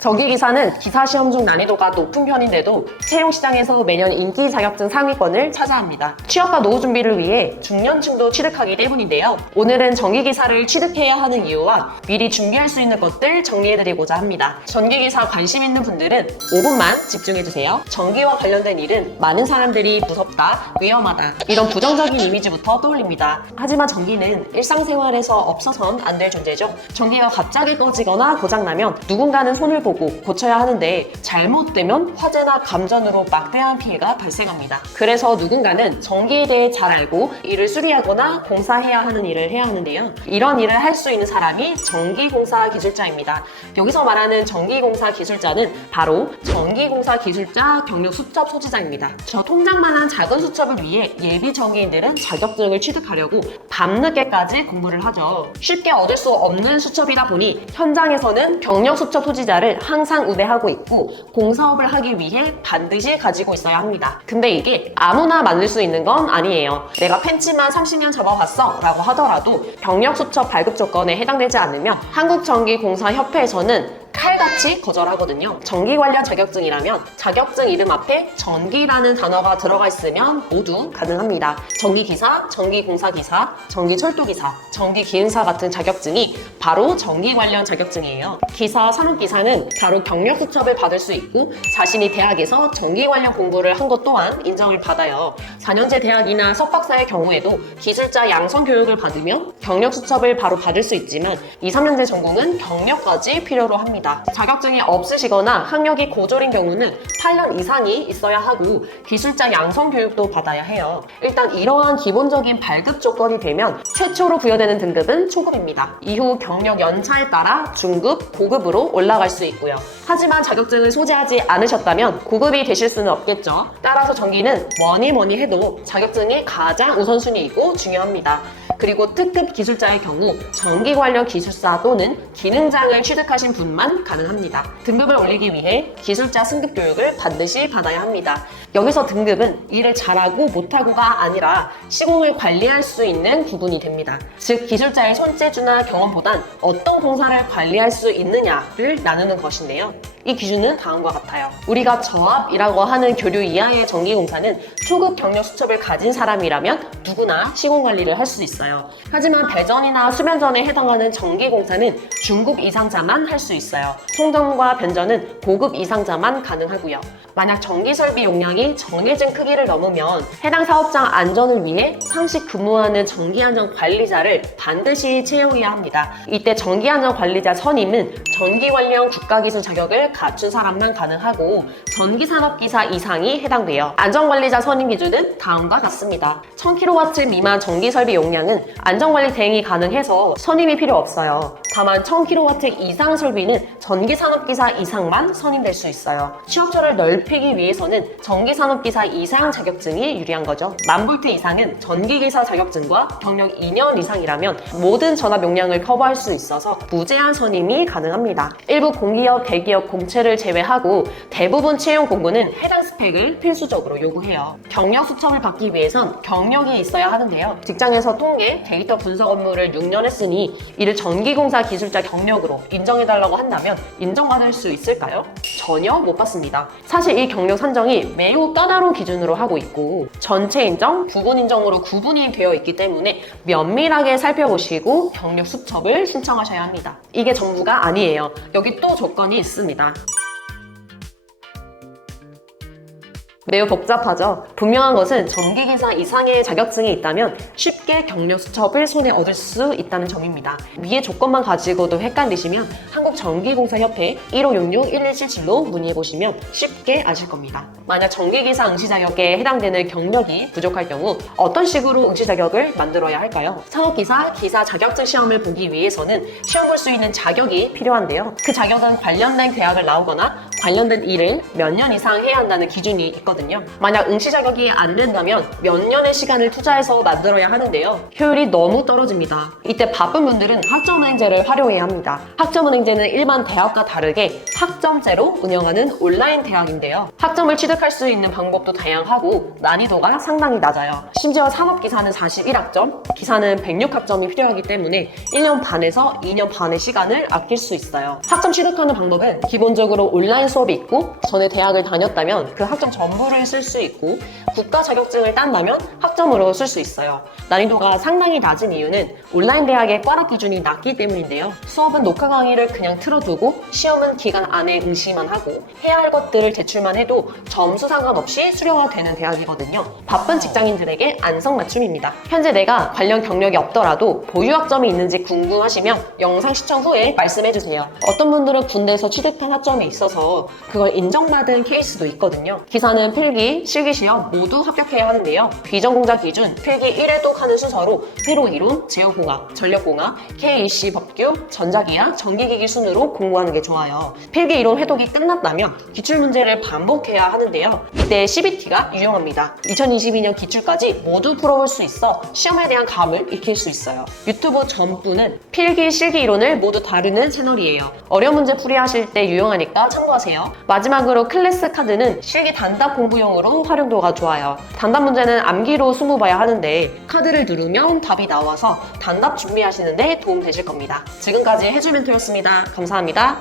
전기기사는 기사 시험 중 난이도가 높은 편인데도 채용시장에서 매년 인기 자격증 상위권을 차지합니다. 취업과 노후 준비를 위해 중년층도 취득하기 때문인데요. 오늘은 전기기사를 취득해야 하는 이유와 미리 준비할 수 있는 것들 정리해드리고자 합니다. 전기기사 관심 있는 분들은 5분만 집중해주세요. 전기와 관련된 일은 많은 사람들이 무섭다, 위험하다 이런 부정적인 이미지부터 떠올립니다. 하지만 전기는 일상생활에서 없어선 안 될 존재죠. 전기가 갑자기 꺼지거나 고장나면 누군가는 손을 보고 고쳐야 하는데 잘못되면 화재나 감전으로 막대한 피해가 발생합니다. 그래서 누군가는 전기에 대해 잘 알고 이를 수리하거나 공사해야 하는 일을 해야 하는데요. 이런 일을 할 수 있는 사람이 전기공사 기술자입니다. 여기서 말하는 전기공사 기술자는 바로 전기공사 기술자 경력 수첩 소지자입니다. 저 통장만한 작은 수첩을 위해 예비 전기인들은 자격증을 취득하려고 밤늦게까지 공부를 하죠. 쉽게 얻을 수 없는 수첩이다 보니 현장에서는 경력 수첩 소지자를 항상 우대하고 있고 공사업을 하기 위해 반드시 가지고 있어야 합니다. 근데 이게 아무나 만들 수 있는 건 아니에요. 내가 펜치만 30년 접어봤어 라고 하더라도 경력 수첩 발급 조건에 해당되지 않으면 한국전기공사협회에서는 칼같이 거절하거든요. 전기 관련 자격증이라면 자격증 이름 앞에 전기라는 단어가 들어가 있으면 모두 가능합니다. 전기기사, 전기공사기사, 전기철도기사, 전기기능사 같은 자격증이 바로 전기 관련 자격증이에요. 기사, 산업기사는 바로 경력수첩을 받을 수 있고 자신이 대학에서 전기 관련 공부를 한 것 또한 인정을 받아요. 4년제 대학이나 석박사의 경우에도 기술자 양성 교육을 받으면 경력수첩을 바로 받을 수 있지만 2, 3년제 전공은 경력까지 필요로 합니다. 자격증이 없으시거나 학력이 고졸인 경우는 8년 이상이 있어야 하고 기술자 양성 교육도 받아야 해요. 일단 이러한 기본적인 발급 조건이 되면 최초로 부여되는 등급은 초급입니다. 이후 경력 연차에 따라 중급, 고급으로 올라갈 수 있고요. 하지만 자격증을 소지하지 않으셨다면 고급이 되실 수는 없겠죠. 따라서 전기는 뭐니 해도 자격증이 가장 우선순위이고 중요합니다. 그리고 특급 기술자의 경우 전기 관련 기술사 또는 기능장을 취득하신 분만 가능합니다. 등급을 올리기 위해 기술자 승급 교육을 반드시 받아야 합니다. 여기서 등급은 일을 잘하고 못하고가 아니라 시공을 관리할 수 있는 부분이 됩니다. 즉 기술자의 손재주나 경험보단 어떤 공사를 관리할 수 있느냐를 나누는 것인데요. 이 기준은 다음과 같아요. 우리가 저압이라고 하는 교류 이하의 전기공사는 초급 경력 수첩을 가진 사람이라면 누구나 시공관리를 할 수 있어요. 하지만 배전이나 수변전에 해당하는 전기공사는 중급 이상자만 할 수 있어요. 통전과 변전은 고급 이상자만 가능하고요. 만약 전기설비 용량이 정해진 크기를 넘으면 해당 사업장 안전을 위해 상시 근무하는 전기안전관리자를 반드시 채용해야 합니다. 이때 전기안전관리자 선임은 전기 관련 국가기술 자격을 갖춘 사람만 가능하고 전기산업기사 이상이 해당돼요. 안전관리자 선임 기준은 다음과 같습니다. 1000kW 미만 전기설비 용량은 안전관리 대행이 가능해서 선임이 필요 없어요. 다만 1000kW 이상 설비는 전기산업기사 이상만 선임될 수 있어요. 취업처를 넓히기 위해서는 전기산업기사 이상 자격증이 유리한 거죠. 1000V 이상은 전기기사 자격증과 경력 2년 이상이라면 모든 전압 용량을 커버할 수 있어서 무제한 선임이 가능합니다. 일부 공기업, 대기업, 공채를 제외하고 대부분 채용 공고는 해당 스펙을 필수적으로 요구해요. 경력 수첩을 받기 위해선 경력이 있어야 하는데요. 직장에서 통계, 데이터 분석 업무를 6년 했으니 이를 전기공사 기술자 경력으로 인정해달라고 한다면 인정받을 수 있을까요? 전혀 못 받습니다. 사실 이 경력 산정이 매우 까다로운 기준으로 하고 있고 전체 인정, 부분 인정으로 구분이 되어 있기 때문에 면밀하게 살펴보시고 경력 수첩을 신청하셔야 합니다. 이게 전부가 아니에요. 여기 또 조건이 있습니다. 매우 복잡하죠? 분명한 것은 전기기사 이상의 자격증이 있다면 쉽게 경력 수첩을 손에 얻을 수 있다는 점입니다. 위의 조건만 가지고도 헷갈리시면 한국전기공사협회 1566-1177로 문의해보시면 쉽게 아실 겁니다. 만약 전기기사 응시 자격에 해당되는 경력이 부족할 경우 어떤 식으로 응시 자격을 만들어야 할까요? 산업기사, 기사 자격증 시험을 보기 위해서는 시험 볼 수 있는 자격이 필요한데요. 그 자격은 관련된 계약을 나오거나 관련된 일을 몇 년 이상 해야 한다는 기준이 있거든요. 만약 응시 자격이 안 된다면 몇 년의 시간을 투자해서 만들어야 하는데요. 하는데요. 효율이 너무 떨어집니다. 이때 바쁜 분들은 학점은행제를 활용해야 합니다. 학점은행제는 일반 대학과 다르게 학점제로 운영하는 온라인 대학인데요. 학점을 취득할 수 있는 방법도 다양하고 난이도가 상당히 낮아요. 심지어 산업기사는 41학점, 기사는 106학점이 필요하기 때문에 1년 반에서 2년 반의 시간을 아낄 수 있어요. 학점 취득하는 방법은 기본적으로 온라인 수업이 있고 전에 대학을 다녔다면 그 학점 전부를 쓸 수 있고 국가 자격증을 딴다면 학점으로 쓸 수 있어요. 난이도가 상당히 낮은 이유는 온라인 대학의 과락 기준이 낮기 때문인데요. 수업은 녹화 강의를 그냥 틀어두고 시험은 기간 안에 응시만 하고 해야 할 것들을 제출만 해도 점수 상관없이 수료가 되는 대학이거든요. 바쁜 직장인들에게 안성맞춤입니다. 현재 내가 관련 경력이 없더라도 보유학점이 있는지 궁금하시면 영상 시청 후에 말씀해주세요. 어떤 분들은 군대에서 취득한 학점이 있어서 그걸 인정받은 케이스도 있거든요. 기사는 필기, 실기시험 모두 합격해야 하는데요. 비전공자 기준 필기 1회독 하는 순서로 회로이론, 제어공학, 전력공학, KEC 법규, 전자기학, 전기기기 순으로 공부하는 게 좋아요. 필기 이론 회독이 끝났다면 기출문제를 반복해야 하는데요. 이때 CBT가 유용합니다. 2022년 기출까지 모두 풀어볼 수 있어 시험에 대한 감을 익힐 수 있어요. 유튜브 전부는 필기, 실기 이론을 모두 다루는 채널이에요. 어려운 문제 풀이하실 때 유용하니까 참고하세요. 마지막으로 클래스 카드는 실기 단답 공부용으로 활용도가 좋아요. 단답 문제는 암기로 승부 봐야 하는데 카드를 누르면 답이 나와서 단답 준비하시는데 도움 되실 겁니다. 지금까지 해줄 멘토였습니다. 감사합니다.